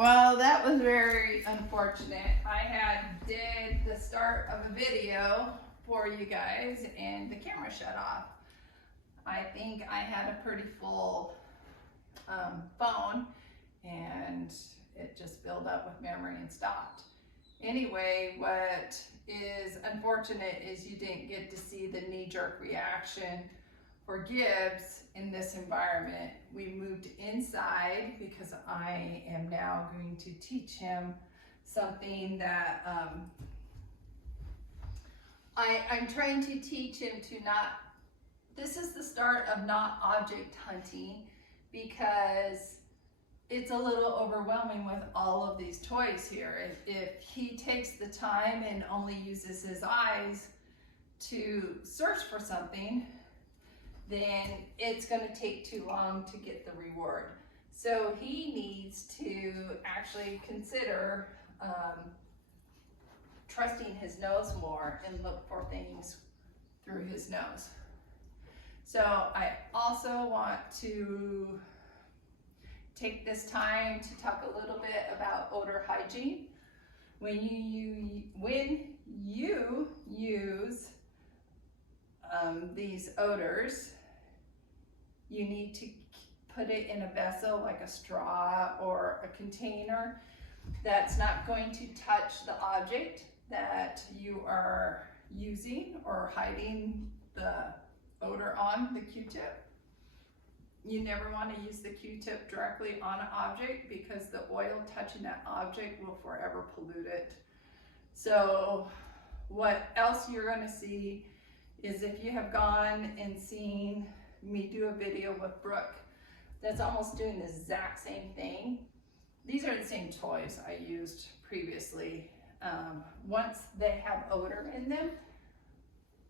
Well, that was very unfortunate. I did the start of a video for you guys and the camera shut off. I think I had a pretty full phone and it just filled up with memory and stopped. Anyway, what is unfortunate is you didn't get to see the knee-jerk reaction for Gibbs in this environment. We moved inside because I am now going to teach him something that I'm trying to teach him to not, this is the start of not object hunting, because it's a little overwhelming with all of these toys here. If he takes the time and only uses his eyes to search for something, then it's going to take too long to get the reward. So he needs to actually consider trusting his nose more and look for things through his nose. So I also want to take this time to talk a little bit about odor hygiene. When you use these odors, you need to put it in a vessel like a straw or a container that's not going to touch the object that you are using or hiding the odor on, the Q-tip. You never want to use the Q-tip directly on an object because the oil touching that object will forever pollute it. So what else you're going to see is if you have gone and seen me do a video with Brooke that's almost doing the exact same thing. These are the same toys I used previously. Once they have odor in them,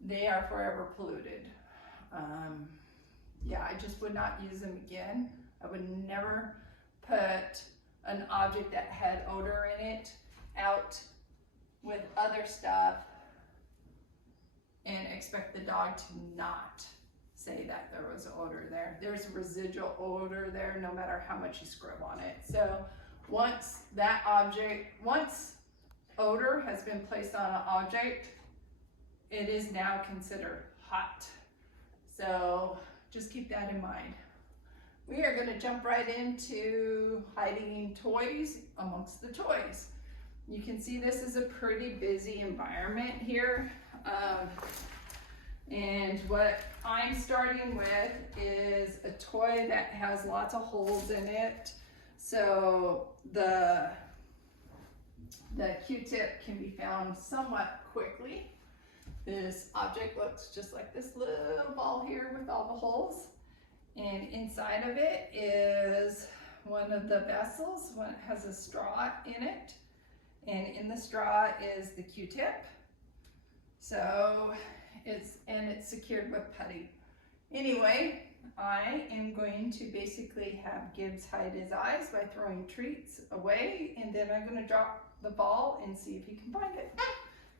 they are forever polluted. Yeah, I just would not use them again. I would never put an object that had odor in it out with other stuff and expect the dog to not say that there was odor there. There's a residual odor there no matter how much you scrub on it. So once odor has been placed on an object, it is now considered hot. So just keep that in mind. We are going to jump right into hiding toys amongst the toys. You can see this is a pretty busy environment here. And what I'm starting with is a toy that has lots of holes in it. So the Q-tip can be found somewhat quickly. This object looks just like this little ball here with all the holes. And inside of it is one of the vessels. One has a straw in it. And in the straw is the Q-tip. So it's secured with putty. Anyway, I am going to basically have Gibbs hide his eyes by throwing treats away, and then I'm going to drop the ball and see if he can find it.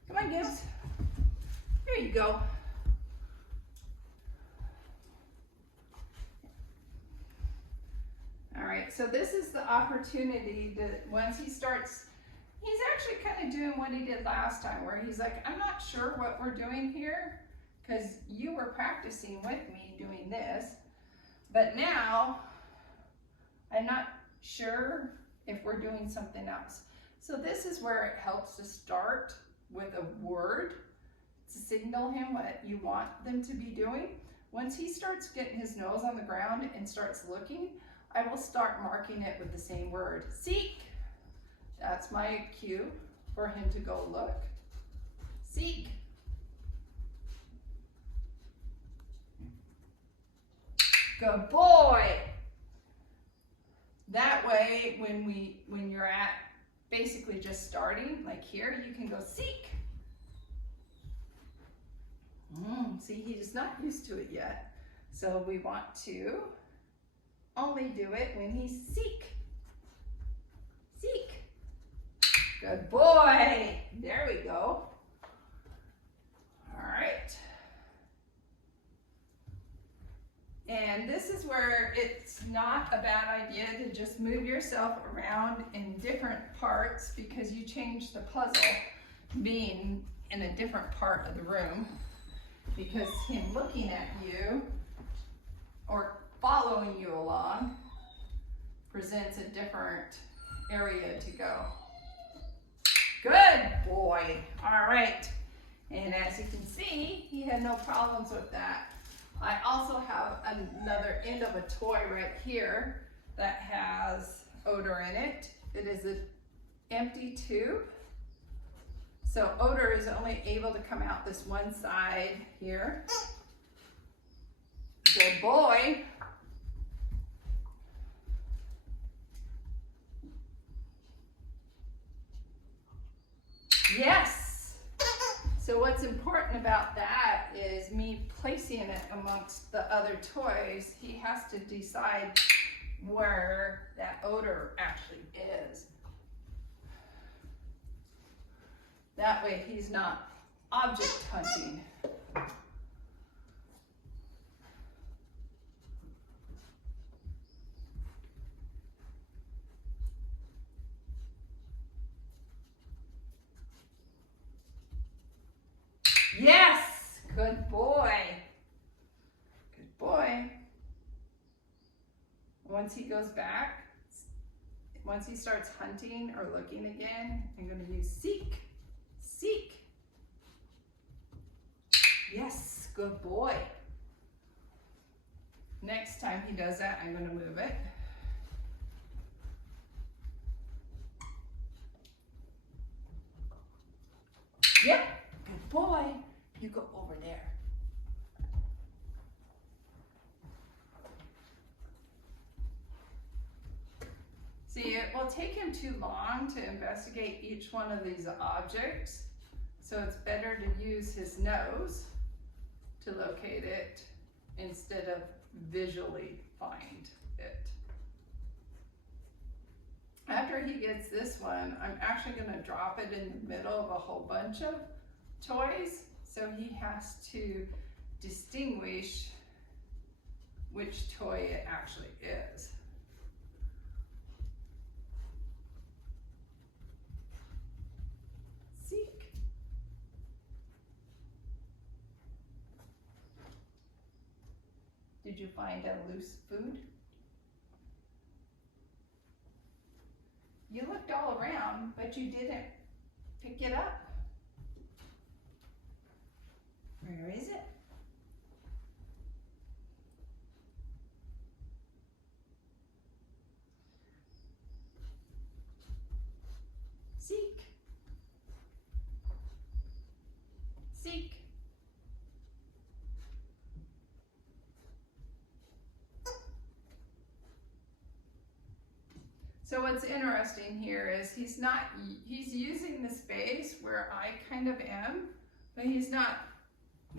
Come on, Gibbs. There you go. All right, so this is the opportunity that once he starts, he's actually kind of doing what he did last time, where he's like, I'm not sure what we're doing here because you were practicing with me doing this, but now I'm not sure if we're doing something else. So this is where it helps to start with a word to signal him what you want them to be doing. Once he starts getting his nose on the ground and starts looking, I will start marking it with the same word. Seek. That's my cue for him to go look. Seek. Good boy. That way, when you're at basically just starting, like here, you can go seek. See, he's not used to it yet. So we want to only do it when he's seek. Seek. Good boy. There we go. All right. And this is where it's not a bad idea to just move yourself around in different parts because you change the puzzle being in a different part of the room, because him looking at you or following you along presents a different area to go. Good boy. All right. And as you can see, he had no problems with that. I also have another end of a toy right here that has odor in it. It is an empty tube. So odor is only able to come out this one side here. Good boy. Yes. So what's important about that is me placing it amongst the other toys. He has to decide where that odor actually is. That way he's not object hunting. Yes, good boy. Good boy. Once he goes back, once he starts hunting or looking again, I'm going to use seek. Seek. Yes, good boy. Next time he does that, I'm going to move it. Yep, good boy. You go over there. See, it will take him too long to investigate each one of these objects, so it's better to use his nose to locate it instead of visually find it. After he gets this one, I'm actually going to drop it in the middle of a whole bunch of toys, so he has to distinguish which toy it actually is. Seek. Did you find a loose food? You looked all around, but you didn't pick it up. Where is it? Seek. Seek. So what's interesting here is he's using the space where I kind of am, but he's not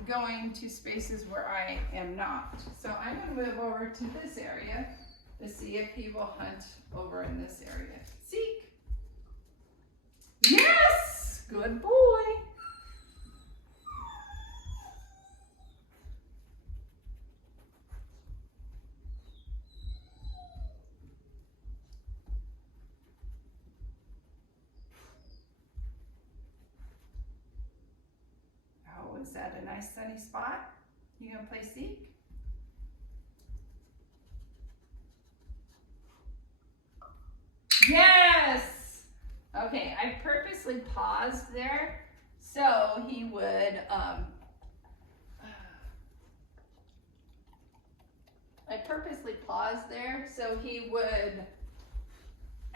going to spaces where I am not. So I'm going to move over to this area to see if he will hunt over in this area. Seek. Yes! Good boy. Is that a nice sunny spot? You gonna play seek? Yes! Okay, I purposely paused there so he would,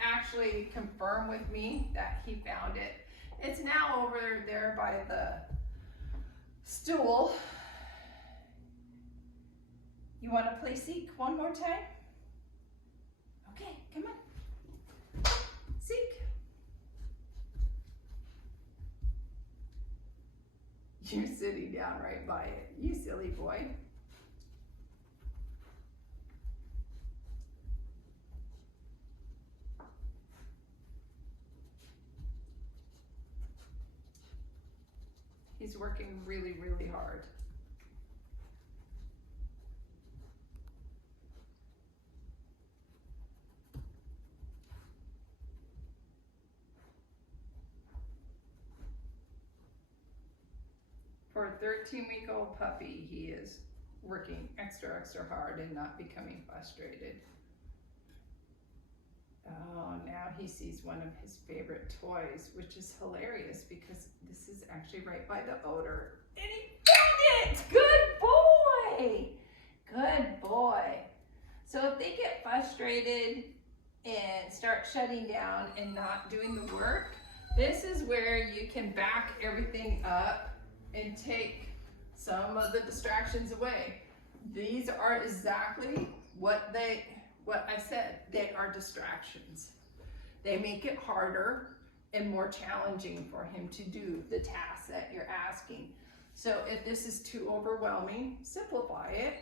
actually confirm with me that he found it. It's now over there by the stool. You want to play seek one more time? Okay, come on. Seek. You're sitting down right by it, you silly boy. He's working really, really hard. For a 13-week-old puppy, he is working extra hard and not becoming frustrated. Oh, now he sees one of his favorite toys, which is hilarious because this is actually right by the odor. And he found it! Good boy! Good boy. So if they get frustrated and start shutting down and not doing the work, this is where you can back everything up and take some of the distractions away. These are exactly what I said. They are distractions. They make it harder and more challenging for him to do the tasks that you're asking. So if this is too overwhelming, simplify it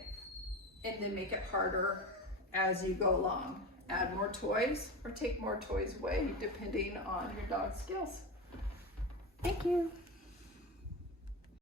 and then make it harder as you go along. Add more toys or take more toys away depending on your dog's skills. Thank you.